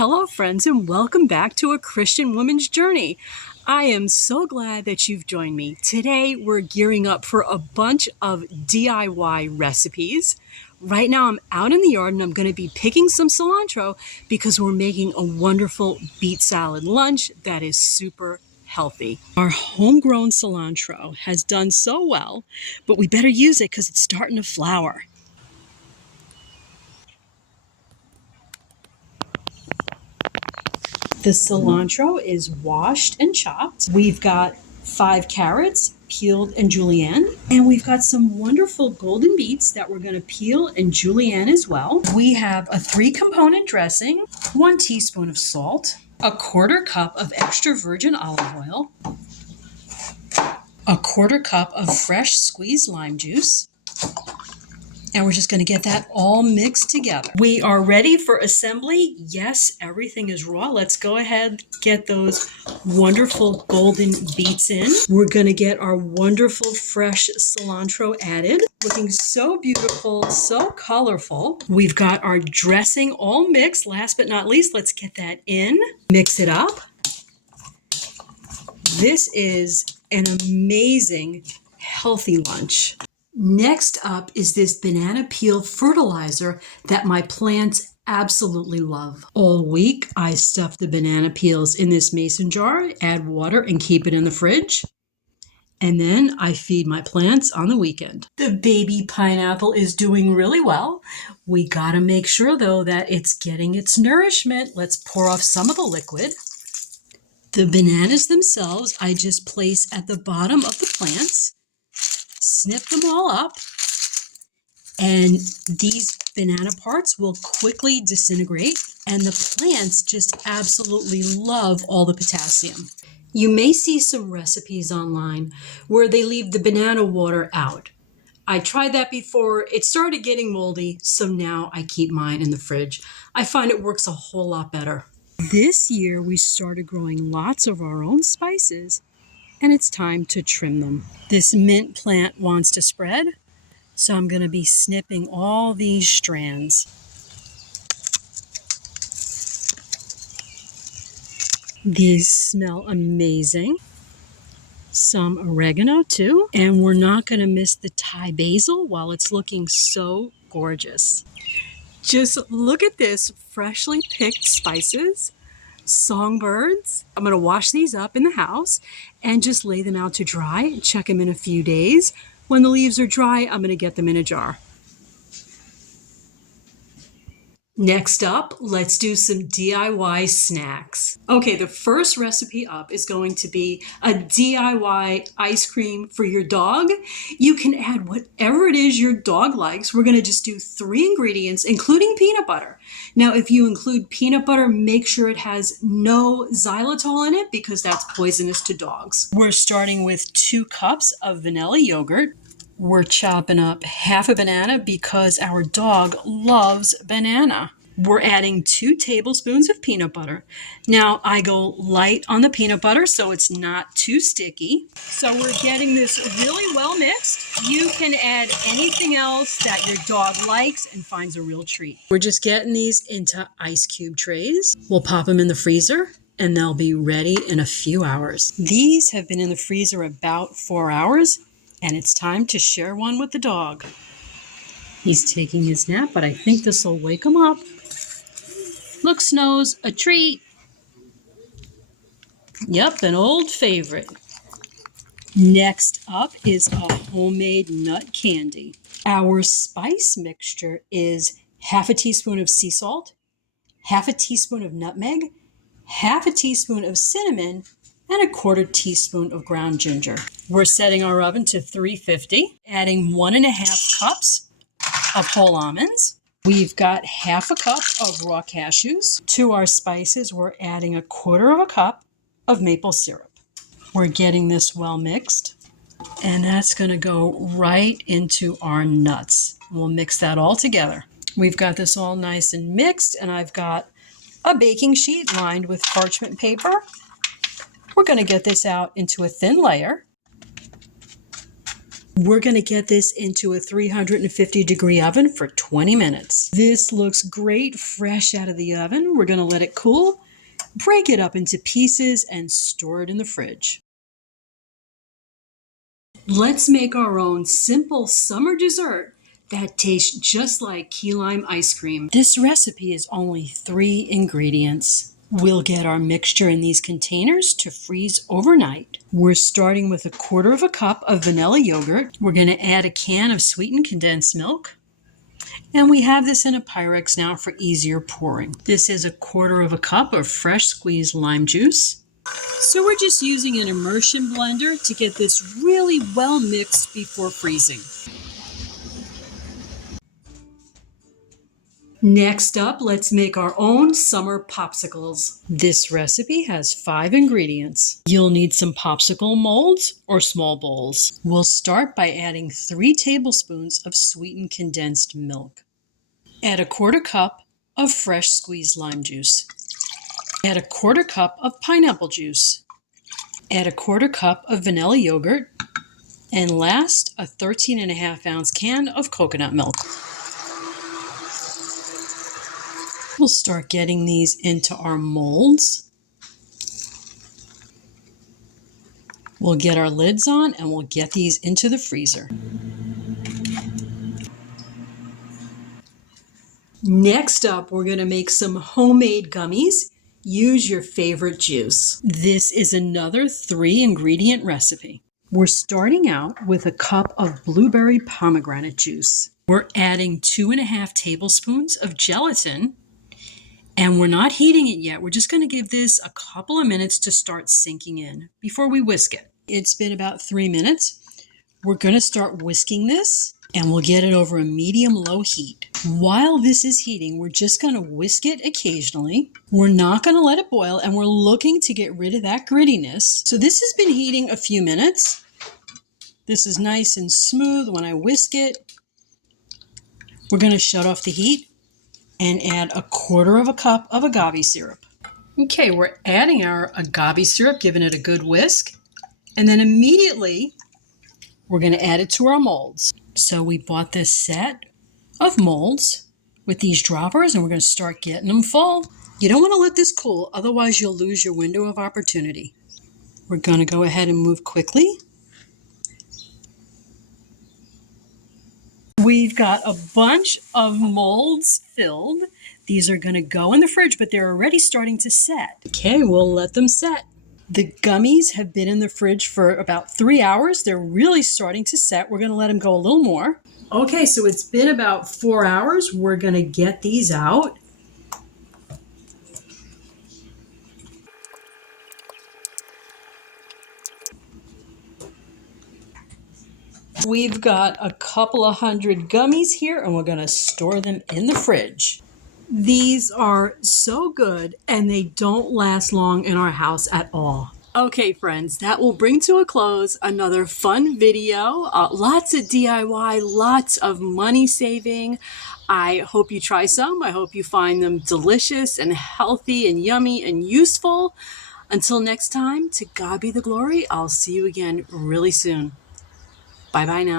Hello, friends, and welcome back to A Christian Woman's Journey. I am so glad that you've joined me. Today, we're gearing up for a bunch of DIY recipes. Right now, I'm out in the yard and I'm going to be picking some cilantro because we're making a wonderful beet salad lunch that is super healthy. Our homegrown cilantro has done so well, but we better use it because it's starting to flower. The cilantro is washed and chopped. We've got 5 carrots, peeled and julienne. And we've got some wonderful golden beets that we're going to peel and julienne as well. We have a 3-component dressing, 1 teaspoon of salt, a 1/4 cup of extra virgin olive oil, a 1/4 cup of fresh squeezed lime juice, and we're just going to get that all mixed together. We are ready for assembly. Yes, everything is raw. Let's go ahead, get those wonderful golden beets in. We're going to get our wonderful fresh cilantro added. Looking so beautiful, so colorful. We've got our dressing all mixed. Last but not least, let's get that in. Mix it up. This is an amazing, healthy lunch. Next up is this banana peel fertilizer that my plants absolutely love. All week, I stuff the banana peels in this mason jar, add water, and keep it in the fridge. And then I feed my plants on the weekend. The baby pineapple is doing really well. We gotta make sure, though, that it's getting its nourishment. Let's pour off some of the liquid. The bananas themselves, I just place at the bottom of the plants. Snip them all up, and these banana parts will quickly disintegrate, and the plants just absolutely love all the potassium. You may see some recipes online where they leave the banana water out. I tried that before. It started getting moldy, so now I keep mine in the fridge. I find it works a whole lot better. This year, we started growing lots of our own spices, and it's time to trim them. This mint plant wants to spread, so I'm going to be snipping all these strands. These smell amazing. Some oregano too, and we're not going to miss the Thai basil while it's looking so gorgeous. Just look at this freshly picked spices. Songbirds. I'm going to wash these up in the house and just lay them out to dry. Check them in a few days. When the leaves are dry, I'm going to get them in a jar. Next up, let's do some DIY snacks. Okay, the first recipe up is going to be a DIY ice cream for your dog. You can add whatever it is your dog likes. We're going to just do 3 ingredients, including peanut butter. Now, if you include peanut butter, make sure it has no xylitol in it because that's poisonous to dogs. We're starting with 2 cups of vanilla yogurt. We're chopping up half a banana because our dog loves banana. We're adding 2 tablespoons of peanut butter. Now, I go light on the peanut butter so it's not too sticky. So we're getting this really well mixed. You can add anything else that your dog likes and finds a real treat. We're just getting these into ice cube trays. We'll pop them in the freezer and they'll be ready in a few hours. These have been in the freezer about 4 hours. And it's time to share one with the dog. He's taking his nap, but I think this will wake him up. Look, Snows, a treat. Yep, an old favorite. Next up is a homemade nut candy. Our spice mixture is half a teaspoon of sea salt, half a teaspoon of nutmeg, half a teaspoon of cinnamon, and a 1/4 teaspoon of ground ginger. We're setting our oven to 350, adding 1½ cups of whole almonds. We've got half a cup of raw cashews. To our spices, we're adding a 1/4 cup of maple syrup. We're getting this well mixed, and that's going to go right into our nuts. We'll mix that all together. We've got this all nice and mixed, and I've got a baking sheet lined with parchment paper. We're going to get this out into a thin layer. We're going to get this into a 350-degree oven for 20 minutes. This looks great fresh out of the oven. We're going to let it cool, break it up into pieces, and store it in the fridge. Let's make our own simple summer dessert that tastes just like key lime ice cream. This recipe is only 3 ingredients. We'll get our mixture in these containers to freeze overnight. We're starting with 1/4 cup of vanilla yogurt. We're going to add a can of sweetened condensed milk. And we have this in a Pyrex now for easier pouring. This is 1/4 cup of fresh squeezed lime juice. So we're just using an immersion blender to get this really well mixed before freezing. Next up, let's make our own summer popsicles. This recipe has 5 ingredients. You'll need some popsicle molds or small bowls. We'll start by adding 3 tablespoons of sweetened condensed milk. Add 1/4 cup of fresh squeezed lime juice. Add 1/4 cup of pineapple juice. Add 1/4 cup of vanilla yogurt. And last, a 13.5-ounce can of coconut milk. We'll start getting these into our molds. We'll get our lids on and we'll get these into the freezer. Next up, we're going to make some homemade gummies. Use your favorite juice. This is another 3-ingredient recipe. We're starting out with 1 cup of blueberry pomegranate juice. We're adding 2.5 tablespoons of gelatin. And we're not heating it yet. We're just going to give this a couple of minutes to start sinking in before we whisk it. It's been about 3 minutes. We're going to start whisking this and we'll get it over a medium-low heat. While this is heating, we're just going to whisk it occasionally. We're not going to let it boil and we're looking to get rid of that grittiness. So this has been heating a few minutes. This is nice and smooth when I whisk it. We're going to shut off the heat and add 1/4 cup of agave syrup. Okay, we're adding our agave syrup, giving it a good whisk. And then immediately, we're going to add it to our molds. So we bought this set of molds with these droppers, and we're going to start getting them full. You don't want to let this cool, otherwise you'll lose your window of opportunity. We're going to go ahead and move quickly. We've got a bunch of molds filled. These are going to go in the fridge, but they're already starting to set. Okay, we'll let them set. The gummies have been in the fridge for about 3 hours. They're really starting to set. We're going to let them go a little more. Okay, so it's been about 4 hours. We're going to get these out. We've got a couple of hundred gummies here, and we're going to store them in the fridge. These are so good, and they don't last long in our house at all. Okay, friends, that will bring to a close another fun video. Lots of DIY, lots of money saving. I hope you try some. I hope you find them delicious and healthy and yummy and useful. Until next time, to God be the glory. I'll see you again really soon. Bye-bye now.